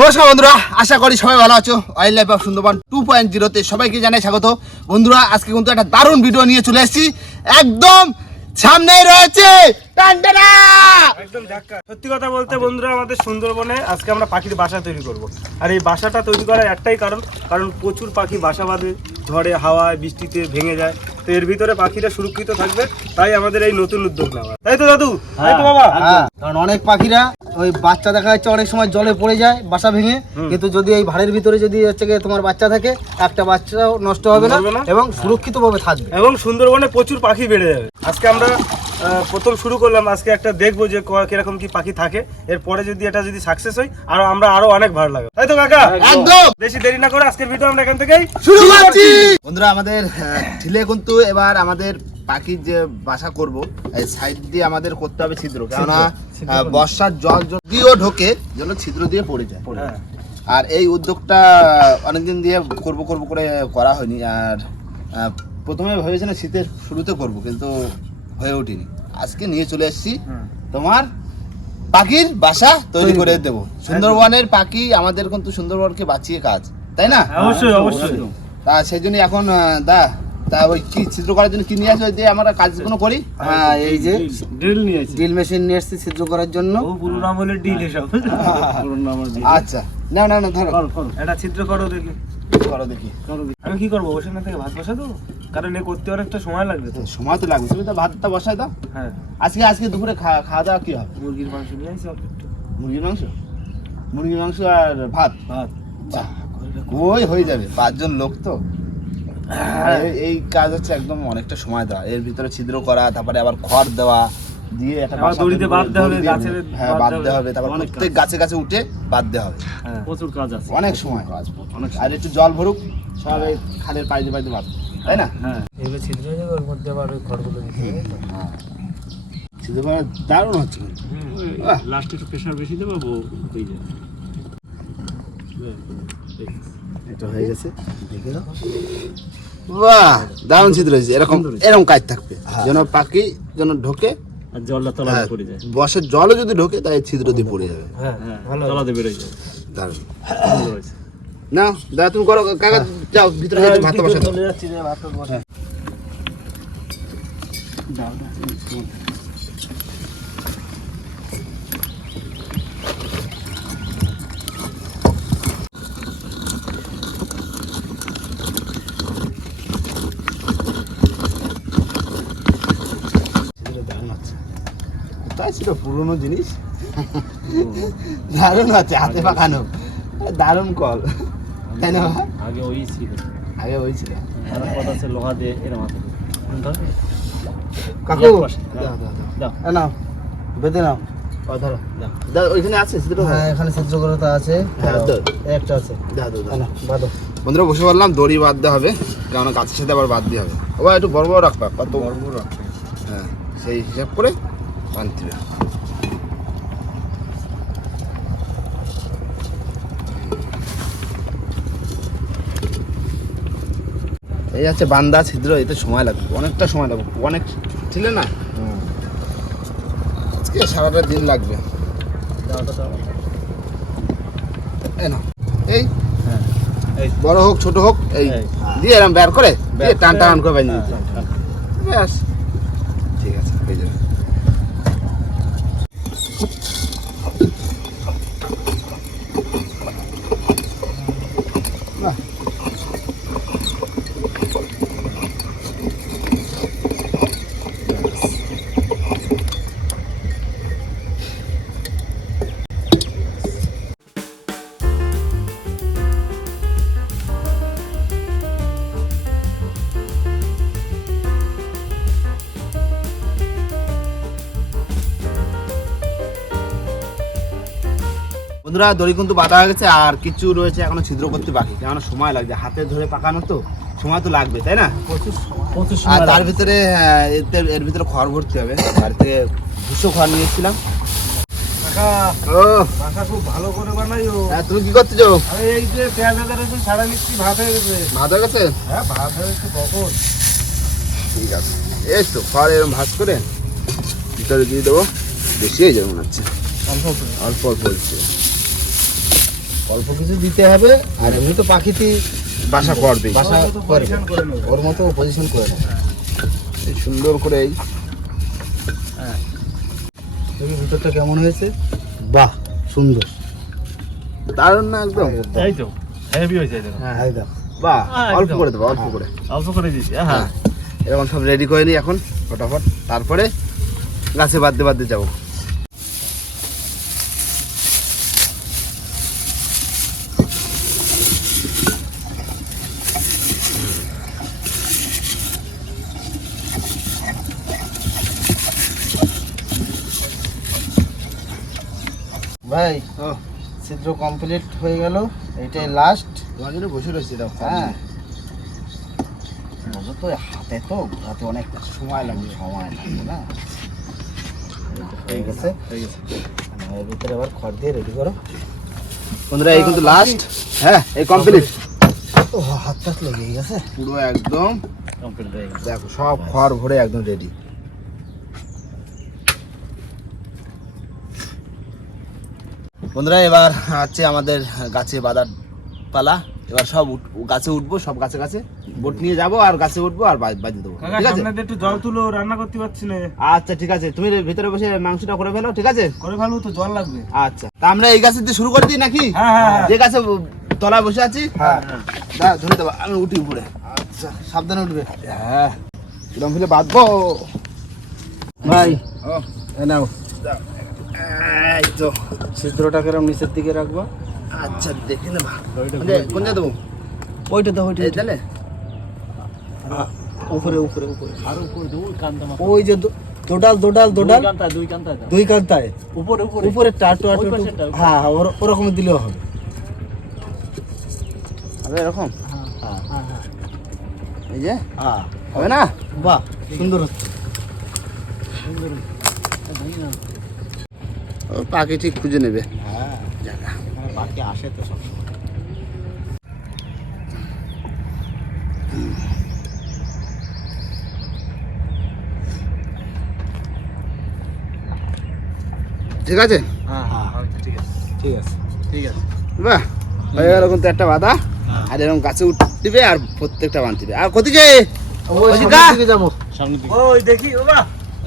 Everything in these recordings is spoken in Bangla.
নমস্কার বন্ধুরা, আশা করি সবাই ভালো আছো। Wild life of Sundarban two point জিরোতে সবাইকে জানাই স্বাগত। বন্ধুরা, আজকে কিন্তু একটা দারুণ ভিডিও নিয়ে চলে এসেছি। একদম সামনেই রয়েছে! একদম ধাক্কা। সত্যি কথা বলতে বন্ধুরা আমাদের সুন্দরবনে আজকে আমরা পাখির বাসা তৈরি করব। আর এই বাসাটা তৈরি করার একটাই কারণ কারণ প্রচুর পাখি বাসা বাঁধে ঝড়ে হাওয়ায় বৃষ্টিতে ভেঙে যায়। তো এর ভিতরে পাখিরা সুরক্ষিত থাকবে তাই আমাদের এই নতুন উদ্যোগ নেওয়া। তাই তো দাদু? তাই তো বাবা? হ্যাঁ। কারণ অনেক পাখিরা ওই বাচ্চা দেখা যাচ্ছে অনেক সময় জলে পড়ে যায় বাসা ভেঙে। কিন্তু যদি এই ভাড়ের ভিতরে যদি হচ্ছে গিয়ে তোমার বাচ্চা থাকে একটা বাচ্চাও নষ্ট হবে না। এবং সুরক্ষিতভাবে থাকবে। এবং সুন্দরবনে প্রচুর পাখি বেড়ে যাবে। আজকে আমরা প্রথম শুরু করলাম আজকে একটা দেখব যে ক- কীরকম কি পাখি থাকে। এরপরে যদি এটা যদি সাকসেস হয় আর আমরা আরও অনেক ভালো লাগে তাই তো কাকা? একদম। বেশি দেরি না করে আজকের ভিডিও আমরা এখান থেকেই শুরু করছি। বন্ধুরা আমাদের ঢিলে কিন্তু এবার আমাদের পাখির যে বাসা করব এই সাইড দিয়ে আমাদের করতে হবে ছিদ্র। কেননা বর্ষার জল যদিও ঢোকে যেন ছিদ্র দিয়ে পড়ে যায়। হ্যাঁ আর এই উদ্যোগটা অনেকদিন দিয়ে করব করব করে করা হয়নি। আর আহ, প্রথমে ভেবেছিলাম শীতের শুরুতে করব কিন্তু হয়ে ওঠেনি। আজকে নিয়ে চলে এসেছি তোমার পাখির বাসা তৈরি করে দেব। সুন্দরবনের পাখি আমাদের কিন্তু সুন্দরবনকে বাঁচিয়ে কাজ তাই না? অবশ্যই অবশ্যই। তা সেই জন্য এখন দা তা ওই কি ছিদ্র করার জন্য কি নিয়ে আসবে দিয়ে আমরা কাজগুলো করি? হ্যাঁ এই যে ড্রিল নিয়ে ড্রিল মেশিন নিয়ে এসেছি ছিদ্র করার জন্য। ও পুরো নাম হলো ডিল এসব। আচ্ছা না না না ধরো। একটা ছিদ্র করো দেখি। করো দেখি। আমি কি করব? বসে না থেকে ভাত বসা দেবো কারণ এ করতে অনেকটা সময় লাগবে তো। সময় তো লাগবে। তুমি তো ভাতটা বসাই দাও। হ্যাঁ। আজকে আজকে দুপুরে খাওয়া দাওয়া কি হবে? মুরগির মাংস নিয়ে আসি মুরগির মাংস? মুরগির মাংস আর ভাত? ভাত। ওই হয়ে যাবে। পাঁচজন লোক তো। এই- এই কাজ হচ্ছে একদম অনেকটা সময় দেওয়া। এর ভিতরে ছিদ্র করা তারপরে আবার খড় দেওয়া দিয়ে একটা বাসা দড়িতে বাঁধতে হবে, গাছের হ্যাঁ বাঁধতে হবে। তারপর প্রত্যেক গাছে গাছে উঠে বাঁধতে হবে। হ্যাঁ প্রচুর কাজ আছে। অনেক সময় কাজ আর একটু জল ভরুক সব এই খালের পাইতে পাইতে বাঁধবে তাই না? হ্যাঁ এগুলো ছিদ্র হয়ে যাবে ওর মধ্যে আবার ওই খড়গুলো দিতে হবে। তো। ছিদ্র করা দারুণ হচ্ছে। লাস্টে একটু প্রেশার বেশি দেবো বউ হয়ে যাবে এটা হয়ে গেছে দেখে দাও বাহ দারুণ ছিদ্র হয়েছে এরকম এরকম কাজ থাকবে। যেন পাখি যেন ঢোকে আর জলটা তলাতে হ্যাঁ, পড়ে যায়। বর্ষার জলও যদি ঢোকে তাই ছিদ্র দিয়ে পড়ে যাবে। হ্যাঁ হ্যাঁ তলাতে বেরোয় যায়। দারুণ। না দাদা তুমি করো কাকা যাও ভিতরে যাও ভাত বসে চলে যাচ্ছি ভাত বসে। ছিদ্র দারুণ আছে ছিল পুরনো জিনিস। দারুণ আছে হাতে পাকানো। দারুণ কল। তাই না আগে ওই ছিল। আগে ওই ছিল। কথা আছে লোহা দিয়ে এরম হাতে কাকু নাও বেঁধে নাও। আছে হ্যাঁ আছে। হ্যাঁ, আছে। বন্ধুরা বসে বললাম দড়ি বাঁধতে হবে কারণ গাছের সাথে আবার বাদ দিয়ে হবে আবার একটু বড় বড় রাখবা কত? বড় বড় রাখবে। হ্যাঁ সেই হিসাব করে বাঁধতে হবে। এই হচ্ছে বান্দা ছিদ্র এতে সময় লাগবে অনেকটা সময় লাগবে অনেক ছিল না? আজকে সারাটা দিন লাগবে। এই হ্যাঁ এই। বড় হোক ছোট হোক এই। দিয়ে এরকম বের করে দিয়ে টান টান করে। বানিয়ে হ্যাঁ, দিতে হ্যাঁ। ব্যাস। বন্ধুরা দড়ি কিন্তু বাঁধা হয়ে গেছে আর কিছু রয়েছে এখনও ছিদ্র করতে বাকি। কেন সময় লাগবে হাতে ধরে পাকানো তো সময় তো লাগবে তাই না? আর তার ভিতরে হ্যাঁ, এর ভিতরে খড় ভর্তি হবে। বাড়ি থেকে দুশো খড় নিয়েছিলাম। হ্যাঁ, তুমি কি করতেছো? ভাত হয়ে গেছে। ভাত হয়ে গেছে? হ্যাঁ ভাত হয়ে গেছে কখন ঠিক আছে। এই তো খড় এরকম করে ভিতরে দিয়ে দেবো। বেশি হয়ে যাবে মনে হচ্ছে। অল্প। অল্প অল্প হচ্ছে। অল্প কিছু দিতে হবে আর এমনি তো পাখিতে বাসা করবে বাসা করবে করে ওর মতো পজিশন করে নেবে। এই সুন্দর করে এই। দেখি ভিতরটা কেমন হয়েছে? বাহ সুন্দর। দারুণ না একদম? তাই তো হেভি হয়েছে এটা হ্যাঁ একদম বাহ হ্যাঁ, অল্প করে দেবো অল্প করে। অল্প করে দিচ্ছি হ্যাঁ। হ্যাঁ এরকম সব রেডি করে নিই এখন ফটাফট। তারপরে গাছে বাঁধতে বাঁধতে যাব ভাই ও ছিদ্র কমপ্লিট হয়ে গেল। এটাই লাস্ট বসে রয়েছে দাও হ্যাঁ। তো হাতে তো হাতে অনেক সময় লাগবে সময় লাগবে না? হয়ে গেছে। হয়ে গেছে। এর ভিতরে আবার খড় দিয়ে রেডি করো। বন্ধুরা এই কিন্তু লাস্ট হ্যাঁ এই কমপ্লিট ও হাত টাত লেগে গেছে। পুরো একদম কমপ্লিট হয়ে গেছে। দেখো সব খড় ভরে একদম রেডি বন্ধুরা এবার হচ্ছে আমাদের গাছে বাদার পালা। এবার সব গাছে উঠবো সব গাছে গাছে। বোট নিয়ে যাব আর গাছে উঠবো আর বা- বাজিয়ে দেবো। ঠিক আছে? একটু জল তুলো রান্না করতে পারছি না। আচ্ছা ঠিক আছে। তুমি ভিতরে বসে মাংসটা করে ফেলো ঠিক আছে? করে ফেলো তো জল লাগবে। আচ্ছা। তা আমরা এই গাছের দিয়ে শুরু করে দিই নাকি? হ্যাঁ হ্যাঁ হ্যাঁ। যে গাছে তলায় বসে আছি হ্যাঁ। ধরে দেবো আমি উঠি উপরে। আচ্ছা। সাবধানে উঠবে। হ্যাঁ। কিরম ফেলে বাঁধবো। ভাই ও নাও। এই তো ছিদ্রটা কেরম নিচের দিকে রাখব? আচ্ছা দেখে নেবা কোন জায়গায় দেবো? ওইটা তো ওইটা তাহলে? উপরে উপরে উপরে। আর উপরে দুই কান্তা ওই যে দোডাল দোডাল দোডাল। দুই কান্তা দুই কান্তায়। উপরে উপরে। উপরে টাটু আটু হ্যাঁ হ্যাঁ, ওরকম দিলেও হবে। হবে এরকম? হ্যাঁ হ্যাঁ হ্যাঁ। এই যে? হ্যাঁ। হবে না? বাহ সুন্দর হচ্ছে। ও পাখি ঠিক খুঁজে নেবে। হ্যাঁ। আসে তো সব ঠিক আছে? হ্যাঁ হ্যাঁ ঠিক আছে ঠিক আছে ঠিক আছে। বাহ হয়ে গেল কিন্তু একটা বাধা। আর এরকম গাছে উঠবে আর প্রত্যেকটা আর ওই ওদিকে? সামনের দিকে যাব। সামনে ওই দেখি ও বাহ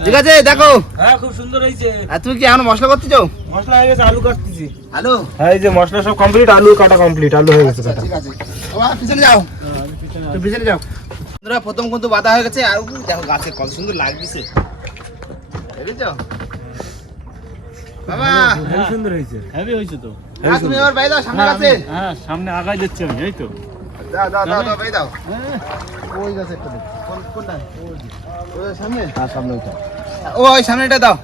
ঠিক আছে দেখো। হ্যাঁ খুব সুন্দর হয়েছে। আর তুমি কি এখন মশলা করতে চাও মশলা হয়ে গেছে আলু কাটতেছি। আলু? হ্যাঁ এই যে মশলা সব কমপ্লিট আলু কাটা কমপ্লিট আলু হয়ে গেছে কাটা। ঠিক আছে বাবা পিছনে যাও। তুমি পিছনে যাও। বন্ধুরা প্রথম কিন্তু বাধা হয়ে গেছে আর দেখো গাছে কত সুন্দর লাগতেছে দেখেছ? বাবা। খুব সুন্দর হয়েছে। হেভি হয়েছে তো। আর তুমি আমার বাই দাও সামনে গাছে। হ্যাঁ সামনে আগাই যাচ্ছে আমি এই তো। দাও দাও দাও দাও বাই দাও ওই গাছে একটা কোনটা? ওই সামনে? হ্যাঁ সামনে ওইটা। ওই সামনেটা দাও।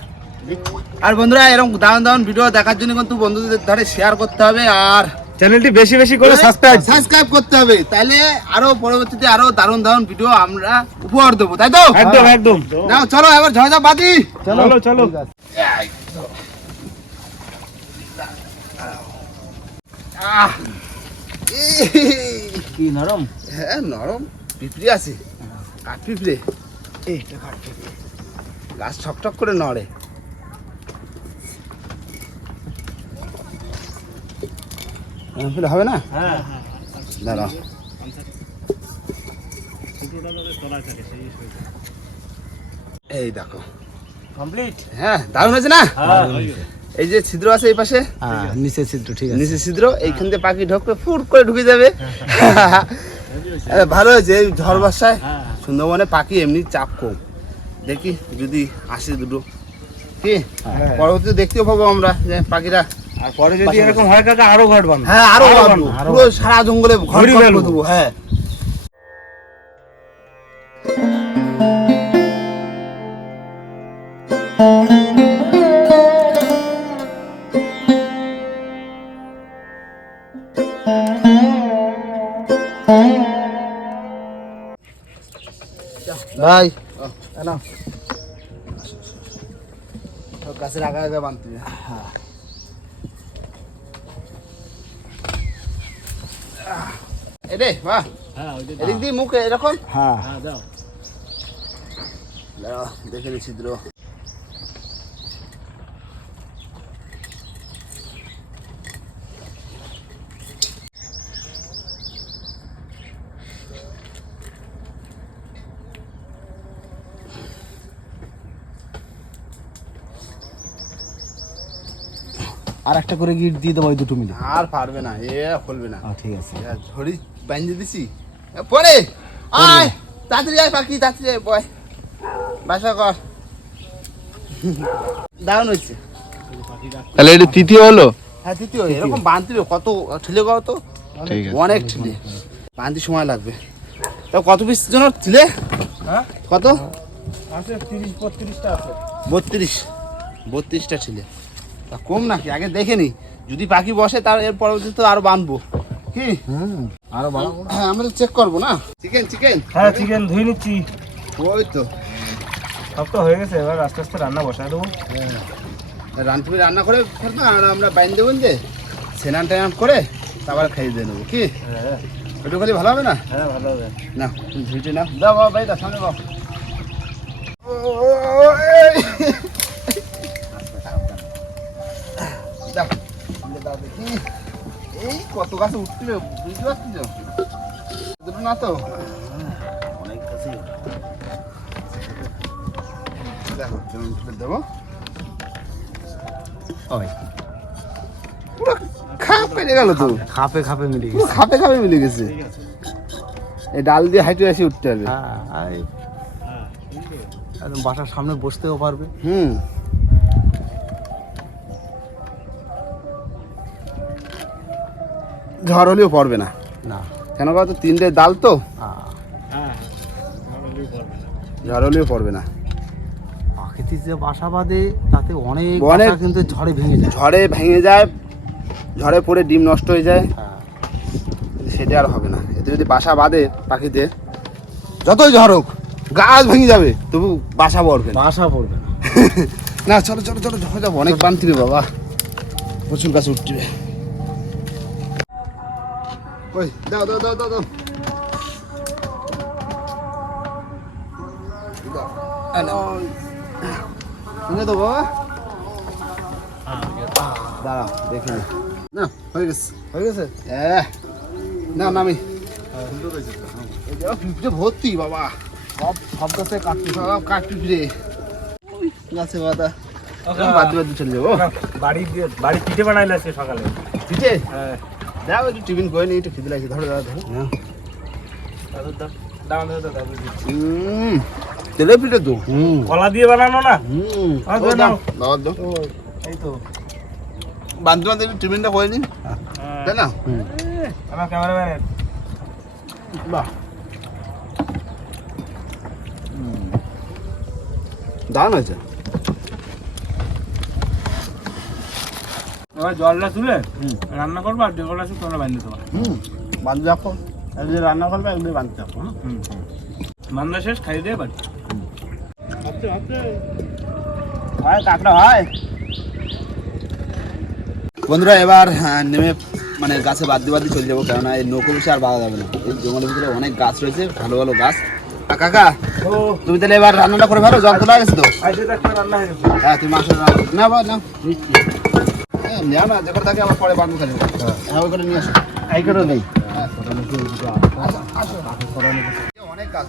আর বন্ধুরা এরকম দারুণ দারুণ ভিডিও দেখার জন্য কিন্তু বন্ধুদের ধারে শেয়ার করতে হবে আর চ্যানেলটি বেশি বেশি করে সাবস্ক্রাইব সাবস্ক্রাইব করতে হবে। তাহলে আরও পরবর্তীতে আরও দারুণ দারুণ ভিডিও আমরা উপহার দেবো তাই তো? একদম একদম। নাও চলো এবার ঝড় বাদি চলো চলো আহ। কি নরম? হ্যাঁ নরম। পিঁপড়ে আছে। কাঠ পিঁপড়ে। এইটা কাটতে গাছ ছকটক করে নড়ে। হবে না? হ্যাঁ দাঁড়াও এই দেখো। কমপ্লিট? হ্যাঁ দারুণ হয়েছে না? হ্যাঁ এই যে ছিদ্র আছে এই পাশে? হ্যাঁ নিচে ছিদ্র ঠিক আছে। নিচে ছিদ্র এইখান দিয়ে পাখি ঢুকবে ফুট করে ঢুকে যাবে। ভালো হয়েছে এই ঝড় বর্ষায়। হ্যাঁ সুন্দরবনে পাখি এমনি চাপ কম। দেখি যদি আসে দুটো। কি? পরবর্তীতে দেখতেও পাবো আমরা যে পাখিরা। আর পরে যদি এরকম হয় কাকা আরও ঘাট বাঁধবো। হ্যাঁ আরও পুরো সারা জঙ্গলে ঘর ঘুরি ফেলব। দেবো হ্যাঁ। ভাই। না সব গাছের আগা আগা এই বাহ হ্যাঁ ওই যে এদিক দিয়ে মুখ এরকম? হ্যাঁ। হ্যাঁ দাও। দেখে ছিদ্র। একটা করে গিট দিয়ে দেবো ওই দুটো মিলে। আর পারবে না এ খুলবে না। ঠিক আছে। ঝড়ি বাঁধে দিছি। পরে! আয়! তাড়াতাড়ি আয় পাখি তাড়াতাড়ি আয় বয়। বাসা কর। দারুণ হচ্ছে তাহলে এটা তৃতীয় হলো? হ্যাঁ তৃতীয় এরকম বাঁধতে কত ঠেলে গাও তো? ঠিক আছে। অনেক ঠেলে। বাঁধতে সময় লাগবে। তা কত পিস জন্য ছিলে হ্যাঁ? কত? আছে তিরিশ বত্রিশটা আছে। বত্রিশ। বত্রিশটা ছিলে তা কম নাকি? আগে দেখে নি। যদি পাখি বসে তার এর পরবর্তীতে আরও বাঁধবো কি? আরও বাড়াবো হ্যাঁ আমরা চেক করব না? চিকেন চিকেন হ্যাঁ চিকেন ধুয়ে নিচ্ছি। ওই তো। সব তো হয়ে গেছে এবার আস্তে আস্তে রান্না বসায় দেবো। রানপুরে রান্না করে ফেলব আর আমরা বাইন দেবো যে স্নান টান করে তারপর খাইয়ে দিয়ে নেব কি? হ্যাঁ। একটু খালি ভালো হবে না? হ্যাঁ ভালো হবে। না তুমি ঝুঁটে নাও। দাও বাবা ভাই দাও সামনে বাবা দাও দাও দেখি। এই কত গাছে উঠছিল বুঝতে পারছি দুটো না তো? অনেক গাছে দেখো কেমন তুলে দেবো। ওই পুরো খাপ পেরে গেল তো। খাপে খাপে মিলে গেছে। খাপে খাপে মিলে গেছে। এই ডাল দিয়ে হাইটে আসি উঠতে হবে। হ্যাঁ একদম বাসার সামনে বসতেও পারবে। হুম। ঝড় হলেও পড়বে না। না। কেন কত তিনটে ডাল তো? ঝড় হলেও পড়বে না। যে বাসা বাঁধে তাতে অনেক অনেক- কিন্তু ঝড়ে ভেঙে যায়। ঝড়ে ভেঙে যায় ঝড়ে পড়ে ডিম নষ্ট হয়ে যায়। হ্যাঁ। সেটা আর হবে না। এতে যদি বাসা বাঁধে পাখিতে যতই ঝড় হোক গাছ ভেঙে যাবে তবু বাসা পড়বে না। বাসা পড়বে না। না চলো চলো চলো ঝড়ে যাব অনেক বানতি বাবা। প্রচুর গাছ উঠবে ওই দাও দাও দাও দাও দাও। দাও। এই নাও। শুনে তো বাবা? দাঁড়াও দেখে নি। না হয়ে গেছে। হয়ে গেছে? এহ, না নামি। ভর্তি বাবা। সব সব গাছে কাটতে সব পিঁপড়ে ওই গাছে বাদা বাদ বাদ চলে যাব। বাড়ি বাড়ি পিঠে বানাইলে সকালে। পিঠে? হ্যাঁ। দাও একটু টিফিন করে নি একটু খিদে লাগছে। ধরো ধরো তেলে পিঠে তো। কলা দিয়ে বানানো না? হুম। দাও, এই তো। বান্ধব বান্ধব একটু টিফিনটা করে নিন তাই না? আমার ক্যামেরাম্যানের। বাহ। দারুণ হয়েছে। এবার জলটা তুলে রান্না করব আর যে কটা আছে তোমরা বাঁধতে রাখো। একদিন রান্না করবে একদিন বান্ধতে রাখো হ্যাঁ হুম। বান্ধা শেষ খাই দিয়ে বাড়ি। হয় কাঁকড়া হয়। বন্ধুরা এবার আহ, নেমে মানে গাছে বাদ্যে বাদ্যে চলে যাব কেননা এই নৌকো বসে আর বাধা যাবে না। এই জঙ্গলের ভিতরে অনেক গাছ রয়েছে ভালো ভালো গাছ। কাকা ও। তুমি তাহলে এবার রান্নাটা করে ভালো জল তোলা গেছে তো? হয়ে হ্যাঁ তুমি মাংস না না। হ্যাঁ না যে করে থাকে আবার পরে খালি হ্যাঁ। ওই নিয়ে আসো। এই নেই। অনেক গাছ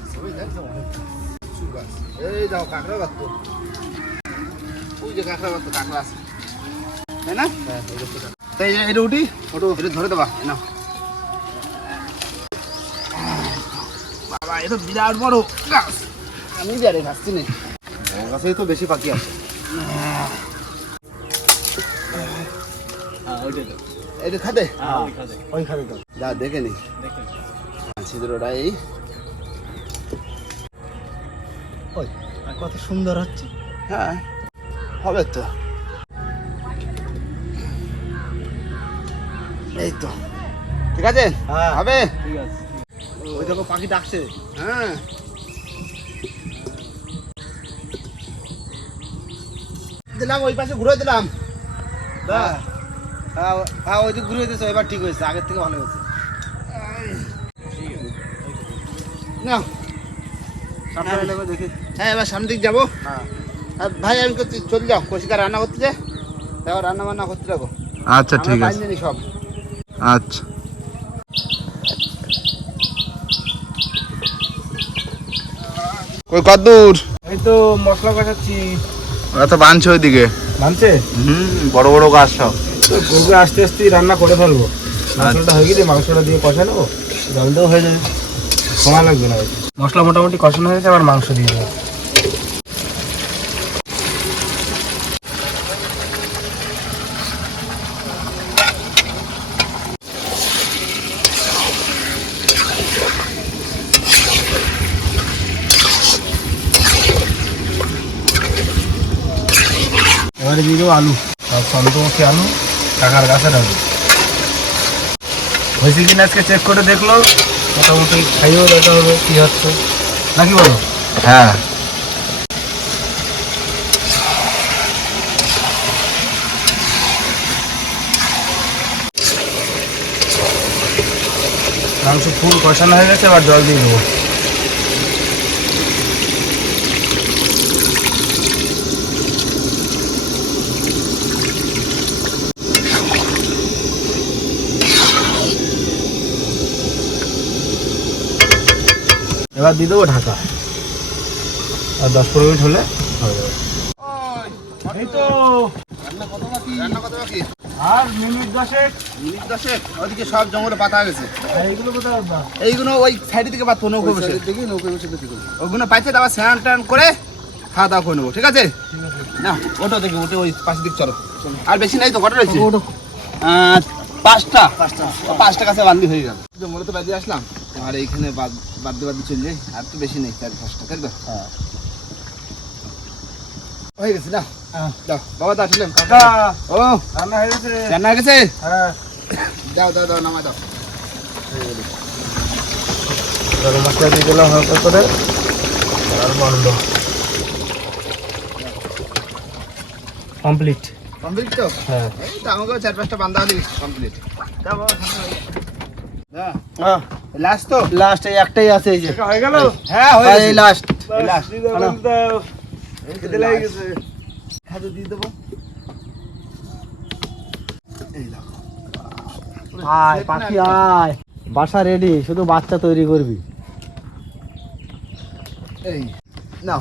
এই যাও কাঁকড়া গাছ তো। ওই যে কাঁকড়া গাছ তো কাঁকড়া আছে। তাই না? তাই এটা উঠি ওটু এটা ধরে দেবা নাও। বাবা এটা বিরাট বড় গাছ। আমি জানি ভাসছি না। গাছেই তো বেশি পাখি আছে এটা খাতে ওইখানে তো। যা দেখে নি। ছিদ্রটা এই। ওই কত সুন্দর হচ্ছে। হ্যাঁ হবে তো। এই তো। ঠিক আছে? হ্যাঁ। হবে? ঠিক আছে। ওই দেখো পাখি ডাকছে। হ্যাঁ। দিলাম ওই পাশে ঘুরে দিলাম। হ্যাঁ। হ্যাঁ হ্যাঁ ওই দিক ঘুরে দিয়েছে এবার ঠিক হয়েছে আগের থেকে ভালো হয়েছে। না সামনে এলে দেখি। হ্যাঁ এবার সামনের দিক যাব। হ্যাঁ। আর ভাই আমি করছি চলে যাও কষিকা রান্না করতে যে। দেখো রান্না বান্না করতে যাব। আচ্ছা ঠিক আছে। সব। আচ্ছা। কই কদ্দূর? এই তো মশলা কষাচ্ছি। ওরা তো বানছে ওইদিকে। মানছে হুম বড় বড় গাছ সব। ওকে আস্তে আস্তে রান্না করে ফেলব। মশলাটা হয়ে গেলে মাংসটা দিয়ে কষা নেব। জল দেওয়া হয়ে যাবে। সময় লাগবে না মশলা মোটামুটি কষানো হয়ে গেছে, আবার মাংস দিয়ে দেবো। এবারে দিয়ে দেবো আলু। সব সন্তমুখী আলু। টাকার গাছে রাখব হয়েছে কিনা আজকে চেক করে দেখল মোটামুটি খাইয়েও দেখা হবে কি হচ্ছে। নাকি বলো? হ্যাঁ। মাংস ফুল কষানো হয়ে গেছে আবার জল দিয়ে দেবো। এবার দিয়ে দেবো ঢাকা। আর দশ পনেরো মিনিট হলে হয়ে যাবে। এই তো। আর মিনিট দশেক। মিনিট দশেক? ওইদিকে সব জঙ্গলে পাতা গেছে। এইগুলো কোথায় এইগুলো ওই সাইডে থেকে পাতো নৌকো বসে। দেখি নৌকা বসে ওইগুলো পাইছে আবার স্নান টান করে খাওয়া দাওয়া করে নেব ঠিক আছে? না ওটা দেখি ওটা ওই পাশের দিক চলো। আর বেশি নাই তো কটা রয়েছে? আহ, পাঁচটা? পাঁচটা। পাঁচটা কাছে বান্দি হয়ে গেল। জঙ্গলে তো বাদি আসলাম। আর এইখানে বাদ বাদ্যে বাদ্যে চলে যাই আর তো বেশি নেই চার পাঁচটা তাই তো? হয়ে। গেছে না বাবা দা আসলেন। কাকা। ও। রান্না হয়ে গেছে। রান্না হয়ে গেছে? হ্যাঁ। দাও দাও দাও নামা দাও। গরম মশলা দিয়ে দিলাম হালকা করে আর বন্ধ কমপ্লিট। কমপ্লিট তো? হ্যাঁ। এই তো আমাকেও চার পাঁচটা বান্ধা হলে কমপ্লিট হ্যাঁ লাস্ট তো? লাস্ট এই একটাই আছে এই যে। হয়ে গেল? হ্যাঁ হয়ে এই গেছে লাস্ট খেতে লেগে গেছে। খাতে দিয়ে দেবো। এই দেখো। আয় পাখি আয়। বাসা রেডি শুধু বাচ্চা তৈরি করবি। এই না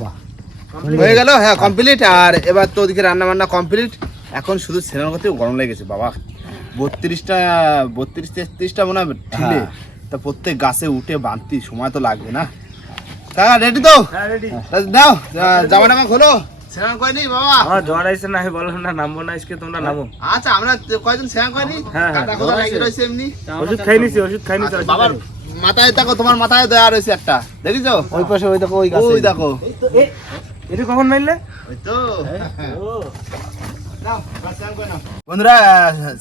হয়ে গেল? হ্যাঁ কমপ্লিট আর এবার তো ওদিকে রান্না বান্না কমপ্লিট এখন শুধু সেরান করতে গরম লেগেছে বাবা। বত্রিশটা বত্রিশ তেত্রিশটা মনে হয় ঠিলে তা প্রত্যেক গাছে উঠে বাঁধতে সময় তো লাগবে না। তা রেডি তো? হ্যাঁ দাও জামা টামা খোলো। স্নান করেনি বাবা? আমার জ্বর আইছে না আমি বললাম না নামবো না আজকে তোমরা নামো। আচ্ছা আমরা কয়জন স্নান করেনি? হ্যাঁ, হ্যাঁ, কাটা খোদা লাগিয়ে রয়েছে এমনি? ওষুধ খাই নিছি ওষুধ খাই নিছি আচ্ছা, বাবার মাথায় দেখো তোমার মাথায় রয়েছে একটা। দেখিছো? ওই পাশে ওই দেখো ওই গাছে। ওই দেখো। এটা কখন মারলে ওই তো। বন্ধুরা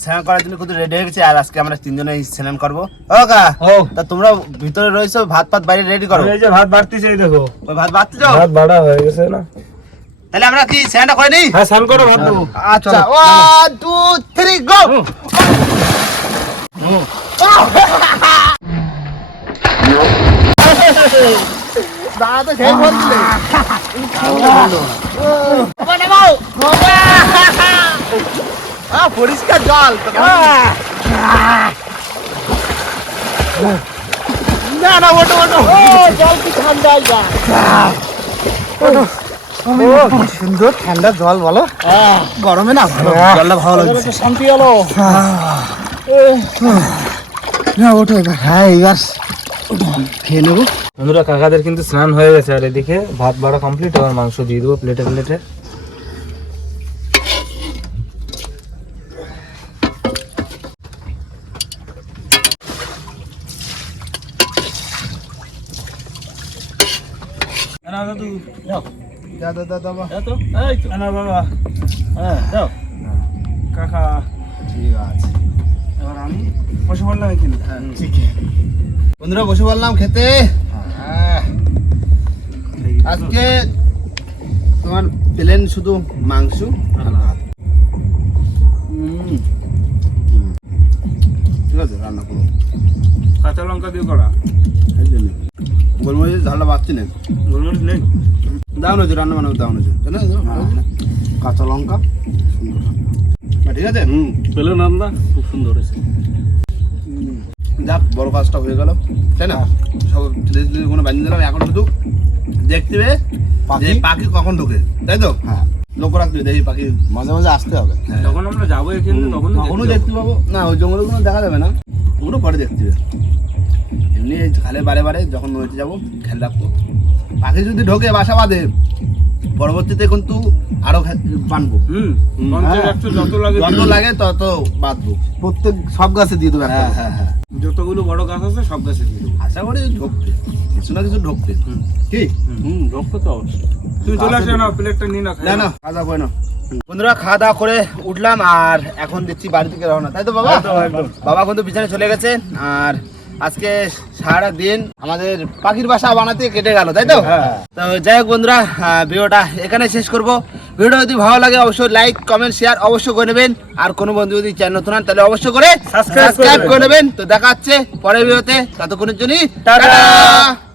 স্নান করার জন্য কিন্তু রেডি হয়ে গেছে আর আজকে আমরা তিনজনে স্নান করব ও কা তা তোমরা ভিতরে রয়েছো ভাত ফাত বাইরে রেডি করো এই যে ভাত বাড়তিছে এই দেখো ওই ভাত বাড়তে যাও ভাত বাড়া হয়ে গেছে না তাহলে আমরা কি স্নানটা করে নিই হ্যাঁ স্নান করো ভাত দেবো আচ্ছা ওয়ান টু থ্রি গো দাদা সেই বলছিলে পরিষ্কার জল না না ওটো ওটো জল কি ঠান্ডা সুন্দর ঠান্ডা জল বলো। গরমে না ভালো। জলটা ভালো লাগছে। শান্তি হলো। না ওঠো এবার। হ্যাঁ এবার খেয়ে নেব। বন্ধুরা কাকাদের কিন্তু স্নান হয়ে গেছে আর এদিকে ভাত বাড়া কমপ্লিট আবার মাংস দিয়ে দেবো প্লেটে প্লেটে দাদা দাদা বাবা। হ্যাঁ কাকা। ঠিক আছে। আমি? বসে পড়লাম এখানে। বন্ধুরা বসে বললাম খেতে। আজকে তোমার প্লেন শুধু মাংস। ঠিক আছে রান্না করব কাঁচা লঙ্কা দিয়ে করা। এই জন্য। ঝালটা নেই। গোলমরিচ নেই? দাও না রান্না বান্না দাও না কাঁচা লঙ্কা সুন্দর। না, ঠিক আছে? হুম রান্না খুব সুন্দর হয়েছে। যাক বড় কাজটা হয়ে গেল। তাই না? সব ধীরে ধীরে কোনো বানিয়ে দিলাম এখন শুধু দেখতে হবে যে পাখি? কখন ঢোকে তাই তো? হ্যাঁ। লক্ষ্য রাখতে দেখি পাখি। মাঝে মাঝে আসতে হবে। হ্যাঁ। যখন আমরা যাব এখানে তখন কখনো দেখতে পাবো। না ওই জঙ্গলগুলো দেখা যাবে না। ওগুলো পরে দেখতে হবে এমনি খালে বারে বারে যখন নদীতে যাব খেয়াল রাখব পাখি যদি ঢোকে বাসা বাঁধে। পরবর্তীতে কিন্তু আরও বানবো। হ্যাঁ। যত লাগে যত লাগে তত বাঁধবো। প্রত্যেক সব গাছে দিয়ে দেবো হ্যাঁ হ্যাঁ হ্যাঁ। যতগুলো বড় গাছ আছে সব গাছে দিয়ে দেবো। আশা করি ঢুকবে। কিছু না কিছু ঢুকবে। কি? হুম ঢুকতে তো অবশ্যই। তুমি চলে আসো না প্লেটটা নিয়ে না না না খাওয়া দাওয়া নাও। বন্ধুরা খাওয়া দাওয়া করে উঠলাম আর এখন দেখছি বাড়ি থেকে রওনা। তাই তো বাবা? বাবা কিন্তু পিছনে চলে গেছে আর আজকে সারা দিন আমাদের পাখির বাসা বানাতে কেটে গেল তাই তো? তো যাই হোক বন্ধুরা ভিডিওটা এখানে শেষ করব। ভিডিও যদি ভালো লাগে অবশ্যই লাইক কমেন্ট শেয়ার অবশ্যই করে নেবেন। আর কোনো বন্ধু যদি চ্যানেল নতুন হন তাহলে অবশ্যই করে সাবস্ক্রাইব। করে নেবেন। তো দেখা হচ্ছে পরের ভিডিওতে ততক্ষণের জন্য টাটা। টাটা।